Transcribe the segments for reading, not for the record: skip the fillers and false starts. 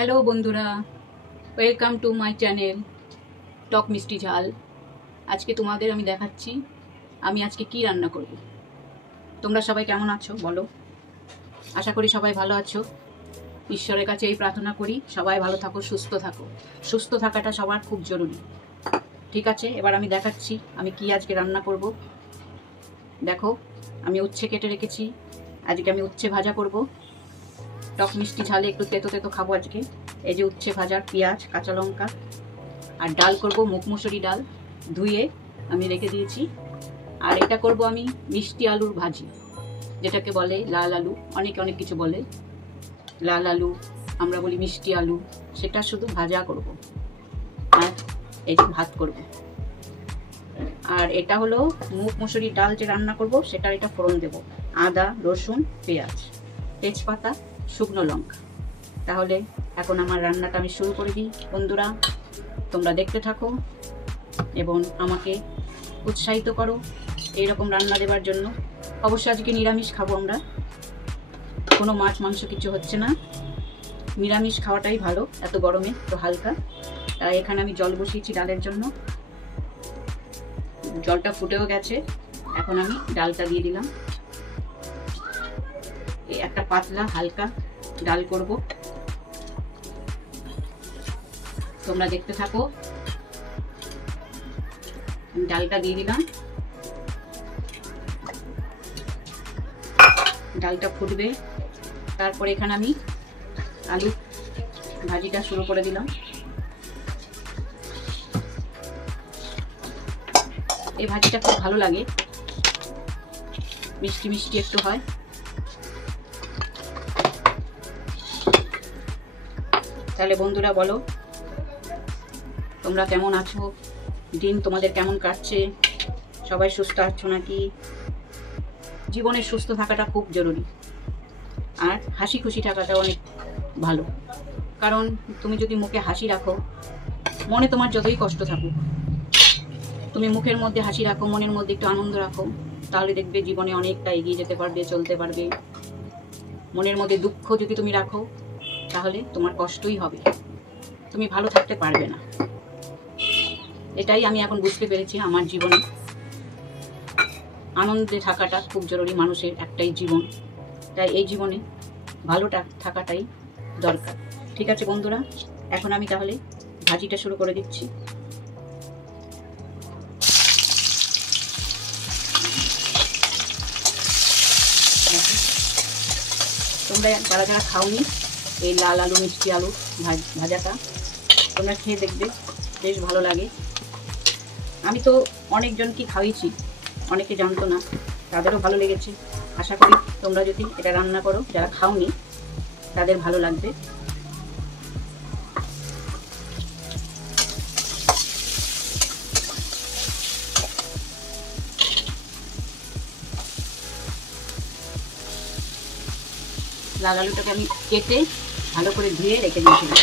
Hello বন্ধুরা, welcome to my channel টক মিষ্টি ঝাল। আজকে তোমাদের আমি দেখাচ্ছি আমি আজকে কি রান্না করব। তোমরা সবাই কেমন আছো বলো? আশা করি সবাই ভালো আছো। ঈশ্বরের কাছে এই প্রার্থনা করি সবাই ভালো থাকো, সুস্থ থাকো। সুস্থ থাকাটা সবার খুব জরুরি। ঠিক আছে, এবার আমি দেখাচ্ছি আমি কি আজকে রান্না করব। দেখো, আমি উচ্ছে কেটে রেখেছি। আজকে আমি উচ্ছে ভাজা করব। টক মিষ্টি ঝালে একটু তেতো তেতো খাবো আজকে। এই যে উচ্ছে ভাজার পেঁয়াজ, কাঁচা লঙ্কা, আর ডাল করব মুগ মুসুরি ডাল, ধুয়ে আমি রেখে দিয়েছি। আর এটা করব আমি মিষ্টি আলুর ভাজি, যেটাকে বলে লাল আলু। অনেকে অনেক কিছু বলে, লাল আলু, আমরা বলি মিষ্টি আলু। সেটা শুধু ভাজা করব। আর এই যে ভাত করব। আর এটা হলো মুগ মুসুরি ডাল যে রান্না করব, সেটা এটা ফোড়ন দেব। আদা, রসুন, পেঁয়াজ, তেজপাতা, শুকনো লঙ্কা। তাহলে এখন আমার রান্নাটা আমি শুরু করে দিই। বন্ধুরা, তোমরা দেখতে থাকো এবং আমাকে উৎসাহিত করো এইরকম রান্না দেওয়ার জন্য। অবশ্যই আজকে নিরামিষ খাবো আমরা, কোনো মাছ মাংস কিছু হচ্ছে না। নিরামিষ খাওয়াটাই ভালো এত গরমে, তো হালকা। তাই এখানে আমি জল বসিয়েছি ডালের জন্য। জলটা ফুটেও গেছে। এখন আমি ডালটা দিয়ে দিলাম। এই একটা পাতলা হালকা ডাল করব। তোমরা দেখতে থাকো। ডালটা দিয়ে দিলাম। ডালটা ফুটবে, তারপরে এখানে আমি আলু ভাজিটা শুরু করে দিলাম। এই ভাজিটা খুব ভালো লাগে, মিষ্টি মিষ্টি একটু হয়। তাহলে বন্ধুরা বলো, তোমরা কেমন আছো? দিন তোমাদের কেমন কাটছে? সবাই সুস্থ আছো নাকি? জীবনে সুস্থ থাকাটা খুব জরুরি, আর হাসি খুশি থাকাটা অনেক ভালো। কারণ তুমি যদি মুখে হাসি রাখো, মনে তোমার যতই কষ্ট থাকুক, তুমি মুখের মধ্যে হাসি রাখো, মনের মধ্যে একটু আনন্দ রাখো, তাহলে দেখবে জীবনে অনেকটা এগিয়ে যেতে পারবে, চলতে পারবে। মনের মধ্যে দুঃখ যদি তুমি রাখো, তাহলে তোমার কষ্টই হবে, তুমি ভালো থাকতে পারবে না। এটাই আমি এখন বুঝতে পেরেছি আমার জীবনে। আনন্দে থাকাটা খুব জরুরি, মানুষের একটাই জীবন। তাই এই জীবনে ভালো থাকাটাই দরকার। ঠিক আছে বন্ধুরা, এখন আমি তাহলে ভাজিটা শুরু করে দিচ্ছি। তোমরা যারা যারা খাওনি এই লাল আলু মিষ্টি আলু ভাজাটা, তোমরা খেয়ে দেখবে, বেশ ভালো লাগে। আমি তো অনেকজনকে খাওয়াইছি, অনেকে জানতো না, তাদেরও ভালো লেগেছে। আশা করি তোমরা যদি এটা রান্না করো, যারা খাওনি তাদের ভালো লাগবে। লাল আলুটাকে আমি কেটে ভালো করে ধুয়ে রেখে দিয়েছিলাম।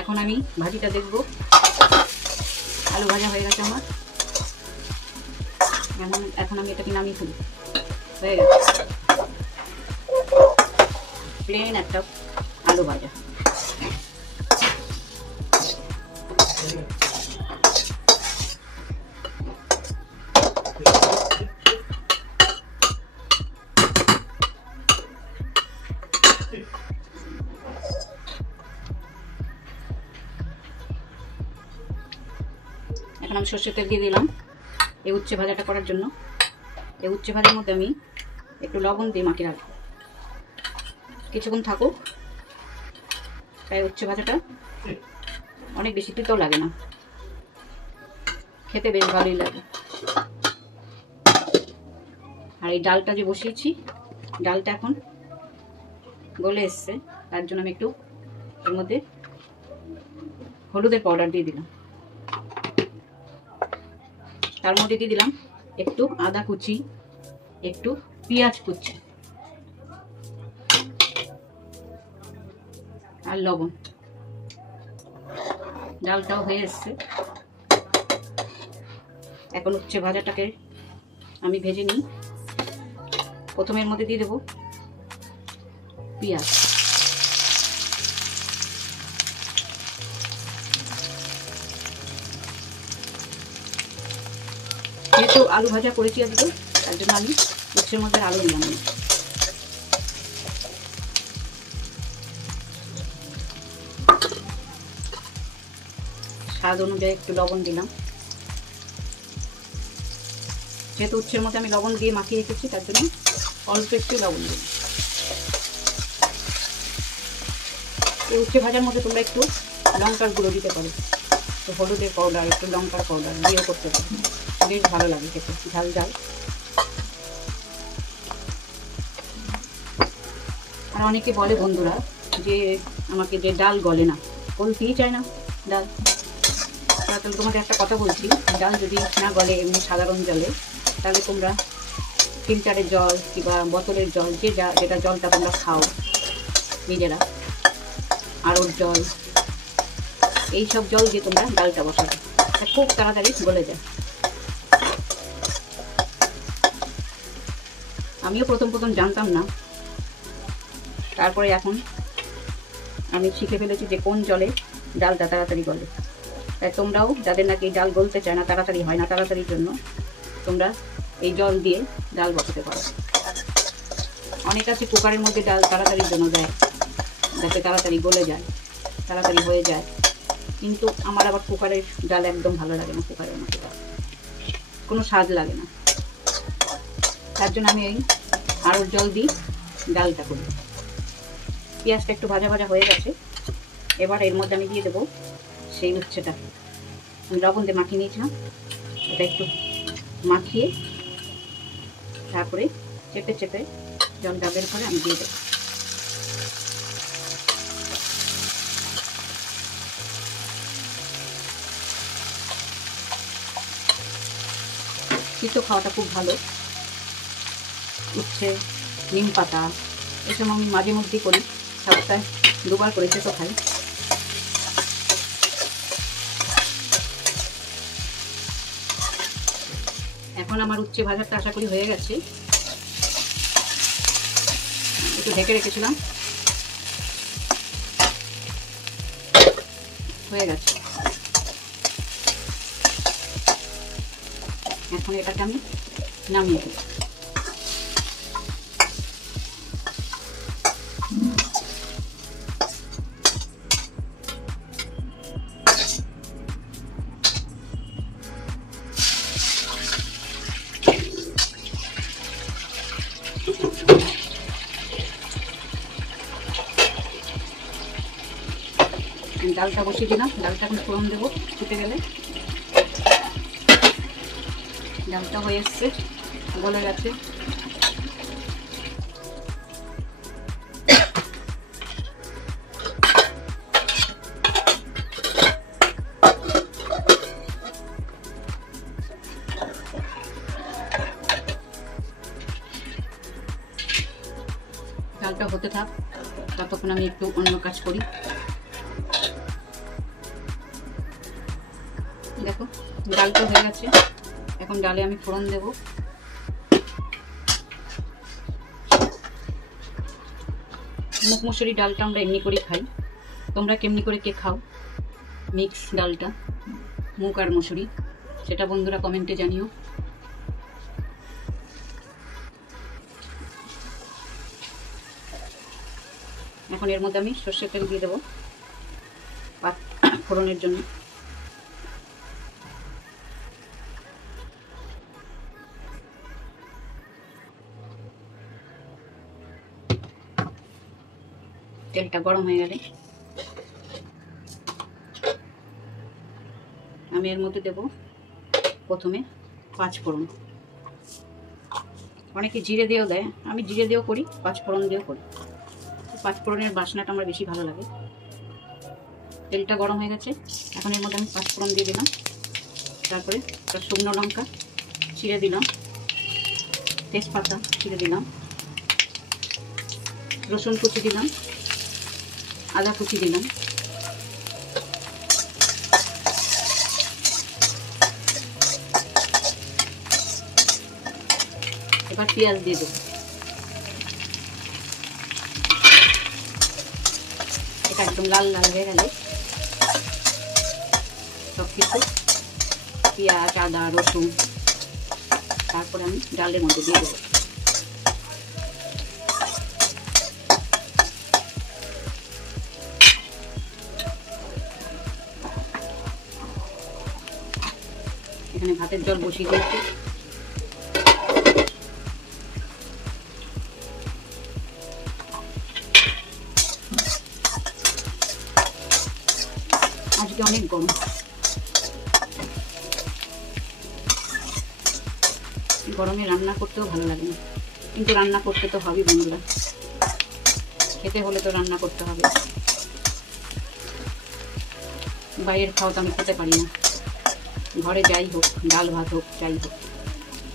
এখন আমি ভাজিটা দেখব। আলু ভাজা হয়ে গেছে আমার। এখন আমি এটাকে নামিয়ে ফেলি। হয়ে গেছে প্লেন একটা আলু ভাজা। এখন আমি সর্ষের তেল দিয়ে দিলাম এই উচ্ছে ভাজাটা করার জন্য। এই উচ্ছে ভাজার মধ্যে আমি একটু লবণ দিয়ে মাখিয়ে রাখবো, কিছুক্ষণ থাকুক। তাই উচ্ছে ভাজাটা অনেক বেশি তিতো লাগে না, খেতে বেশ ভালোই লাগে। আর এই ডালটা যে বসিয়েছি, ডালটা এখন গলে এসছে, তার জন্য আমি একটু এর মধ্যে হলুদের পাউডার দিয়ে দিলাম। তার মধ্যে দিয়ে দিলাম একটু আদা কুচি, একটু পেঁয়াজ কুচি আর লবণ। ডালটাও হয়ে এসছে। এখন উচ্ছে ভাজাটাকে আমি ভেজে নিই। প্রথমে এর মধ্যে দিয়ে দেবো পেঁয়াজ, যেহেতু আলু ভাজা করেছি আজকে, তার জন্য আমি উচ্ছের মধ্যে আলু দিলাম না। স্বাদ অনুযায়ী একটু লবণ দিলাম। যেহেতু উচ্ছের মধ্যে আমি লবণ দিয়ে মাখিয়ে রেখেছি, তার জন্য অল্প একটু লবণ দিলাম। এই উচ্ছে ভাজার মধ্যে তোমরা একটু লঙ্কার গুঁড়ো দিতে পারো, একটু হলুদের পাউডার, একটু লঙ্কার পাউডার দিয়েও করতে পারো, বেশ ভালো লাগে খেতে, ঝাল ঝাল। আর অনেকে বলে বন্ধুরা যে আমাকে যে ডাল গলে না, গলতেই চায় না ডাল। তাহলে তোমাদের একটা কথা বলছি, ডাল যদি না গলে এমনি সাধারণ জলে, তাহলে তোমরা ফিল্টারের জল কিংবা বোতলের জল, যেটা জলটা তোমরা খাও নিজেরা, আরোর জল, এইসব জল দিয়ে তোমরা ডালটা বসাবে, খুব তাড়াতাড়ি গলে যায়। আমিও প্রথম জানতাম না, তারপরে এখন আমি শিখে ফেলেছি যে কোন জলে ডালটা তাড়াতাড়ি গলে। তাই তোমরাও, যাদের নাকি ডাল গলতে চায় না, তাড়াতাড়ি হয় না, তাড়াতাড়ির জন্য তোমরা এই জল দিয়ে ডাল বসাতে পারো। অনেক আছে কুকারের মধ্যে ডাল তাড়াতাড়ির জন্য দেয়, যাতে তাড়াতাড়ি গলে যায়, তাড়াতাড়ি হয়ে যায়। কিন্তু আমার আবার কুকারের ডাল একদম ভালো লাগে না, কুকারের মধ্যে ডাল কোনো স্বাদ লাগে না। তার জন্য আমি এই আরোর জল দিই ডালটা করি। পেঁয়াজটা একটু ভাজা ভাজা হয়ে গেছে। এবার এর মধ্যে আমি দিয়ে দেবো সেই উচ্ছেটা, আমি লবণ দিয়ে মাখিয়ে নিয়েছিলাম, এটা একটু মাখিয়ে তারপরে চেপে চেপে জলটা বের করে আমি দিয়ে দেবো। সিদ্ধ খাওয়াটা খুব ভালো। উচ্ছে, নিম পাতা, এসব আমি মাঝে মধ্যেই করি, সপ্তাহে 2 বার করে তো খাই। এখন আমার উচ্ছে ভাজাটা আশা করি হয়ে গেছে। একটু ঢেকে রেখেছিলাম, হয়ে গেছে। এখন এটাকে আমি নামিয়ে দেব। ডালটা বসিয়ে দিলাম, ডালটা এখন ফোড়ন দেবো ফুটে গেলে। ডালটা হয়ে এসছে, গলে গেছে। ডালটা হতে থাক, ততক্ষণ আমি একটু অন্য কাজ করি। দেখো ডালটা হয়ে গেছে, এখন ডালে আমি ফোড়ন দেব। মুগ মসুরি ডালটা আমরা এমনি করে খাই, তোমরা কেমনি করে কে খাও মিক্স ডালটা, মুগ আর মসুরি, সেটা বন্ধুরা কমেন্টে জানিও। এখন এর মধ্যে আমি সর্ষের তেল দিয়ে দেবো ফোড়নের জন্য। তেলটা গরম হয়ে গেলে আমি এর মধ্যে দেব প্রথমে 5 ফোড়ন। অনেকে জিরে দিয়েও দেয়, আমি জিরে দিয়েও করি, 5 ফোড়ন দিয়েও করি। 5 ফোড়নের বাসনাটা আমার বেশি ভালো লাগে। তেলটা গরম হয়ে গেছে, এখন এর মধ্যে আমি 5 ফোড়ন দিয়ে দিলাম। তারপরে একটা শুকনো লঙ্কা ছিঁড়ে দিলাম, তেজপাতা ছিঁড়ে দিলাম, রসুন কুচি দিলাম, আদা কুচি দিলাম, এবার পেঁয়াজ দিয়ে দেবো। এটা একদম লাল লাল হয়ে গেলে সব কিছু পেঁয়াজ, আদা, রসুন তারপরে আমি ডালের মধ্যে দিয়ে দেবো। এখানে ভাতের জল বসিয়ে দিয়েছি। আজকে অনেক গরম, গরমে রান্না করতেও ভালো লাগে না, কিন্তু রান্না করতে তো হবেই বন্ধুরা, খেতে হলে তো রান্না করতে হবে। বাইরের খাওয়া তো আমি খেতে পারি না, ঘরে যাই হোক, ডাল ভাত হোক, যাই হোক,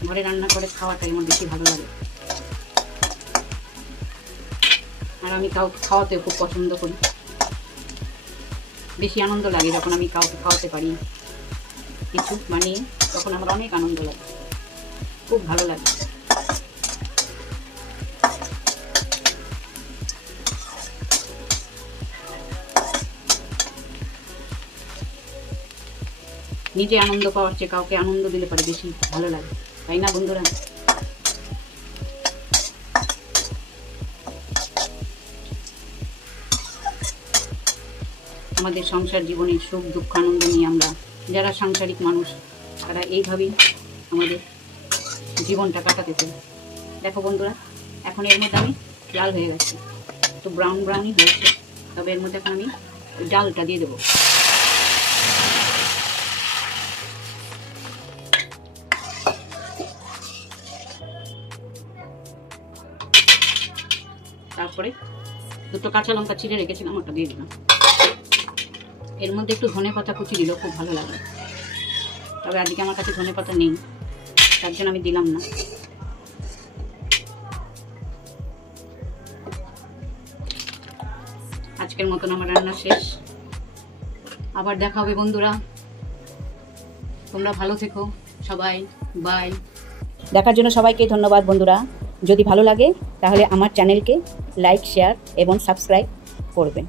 ঘরে রান্না করে খাওয়াটাই আমার বেশি ভালো লাগে। আর আমি কাউকে খাওয়াতেও খুব পছন্দ করি, বেশি আনন্দ লাগে যখন আমি কাউকে খাওয়াতে পারি কিছু বানিয়ে, তখন আমার অনেক আনন্দ লাগে, খুব ভালো লাগে। নিজে আনন্দ পাওয়ার চেয়ে কাউকে আনন্দ দিলে পরে বেশি ভালো লাগে, তাই না বন্ধুরা? আমাদের সংসার জীবনে সুখ দুঃখ আনন্দ নিয়ে আমরা যারা সাংসারিক মানুষ তারা এইভাবেই আমাদের জীবনটা কাটাতে চাই। দেখো বন্ধুরা, এখন এর মধ্যে আমি লাল হয়ে গেছে, তো ব্রাউন ব্রাউনই হয়েছে, তবে এর মধ্যে এখন আমি ডালটা দিয়ে দেবো। তারপরে দুটো কাঁচা লঙ্কা ছিঁড়ে রেখেছিলাম, ওটা দিয়ে দিলাম। এর মধ্যে একটু ধনেপাতা কুচি দিলেও খুব ভালো লাগে, তবে আজকে আমার কাছে ধনেপাতা নেই, তার জন্য আমি দিলাম না। আজকের মতন আমার রান্না শেষ, আবার দেখা হবে বন্ধুরা, তোমরা ভালো থেকো সবাই, বাই। দেখার জন্য সবাইকে ধন্যবাদ বন্ধুরা। যদি ভালো লাগে তাহলে আমার চ্যানেলকে লাইক, শেয়ার এবং সাবস্ক্রাইব করবেন।